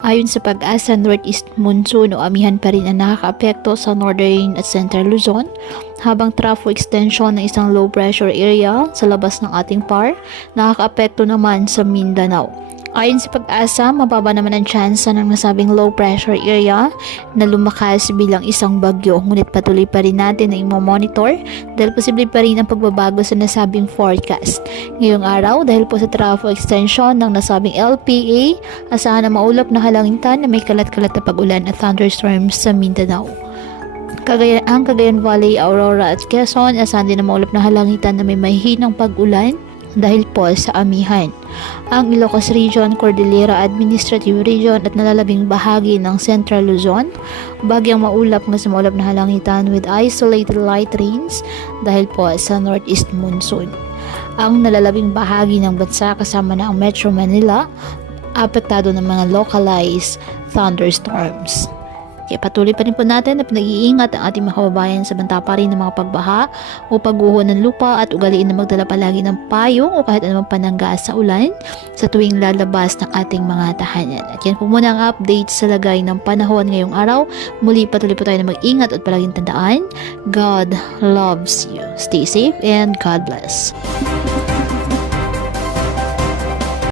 Ayon sa Pag-asa, northeast monsoon o amihan pa rin ang nakakaapekto sa northern at central Luzon, habang trafo extension ng isang low pressure area sa labas ng ating PAR nakakaapekto naman sa Mindanao. Ayon sa Pag-asa, mababa naman ang tsansa ng nasabing low pressure area na lumakas bilang isang bagyo, ngunit patuloy pa rin natin na i-monitor dahil posible pa rin ang pagbabago sa nasabing forecast. Ngayong araw, dahil po sa trafo extension ng nasabing LPA, asahan na maulap na halangitan na may kalat-kalat na pag-ulan at thunderstorms sa Mindanao. Ang Cagayan Valley, Aurora at Quezon, asahan din na maulap na halangitan na may mahihinang pag-ulan dahil po sa amihan. Ang Ilocos Region, Cordillera Administrative Region at nalalabing bahagi ng Central Luzon, bagyang maulap nga sa maulap na halangitan with isolated light rains dahil po sa northeast monsoon. Ang nalalabing bahagi ng bansa kasama na ang Metro Manila, apektado ng mga localized thunderstorms. Kaya patuloy pa rin po natin na pinag-iingat ang ating mga kababayan sa banta pa rin ng mga pagbaha o pagguho ng lupa at ugaliin na magdala palagi ng payong o kahit anumang panangga sa ulan sa tuwing lalabas ng ating mga tahanan. At yan po muna ang update sa lagay ng panahon ngayong araw. Muli patuloy po tayo na mag-ingat at palaging tandaan, God loves you. Stay safe and God bless.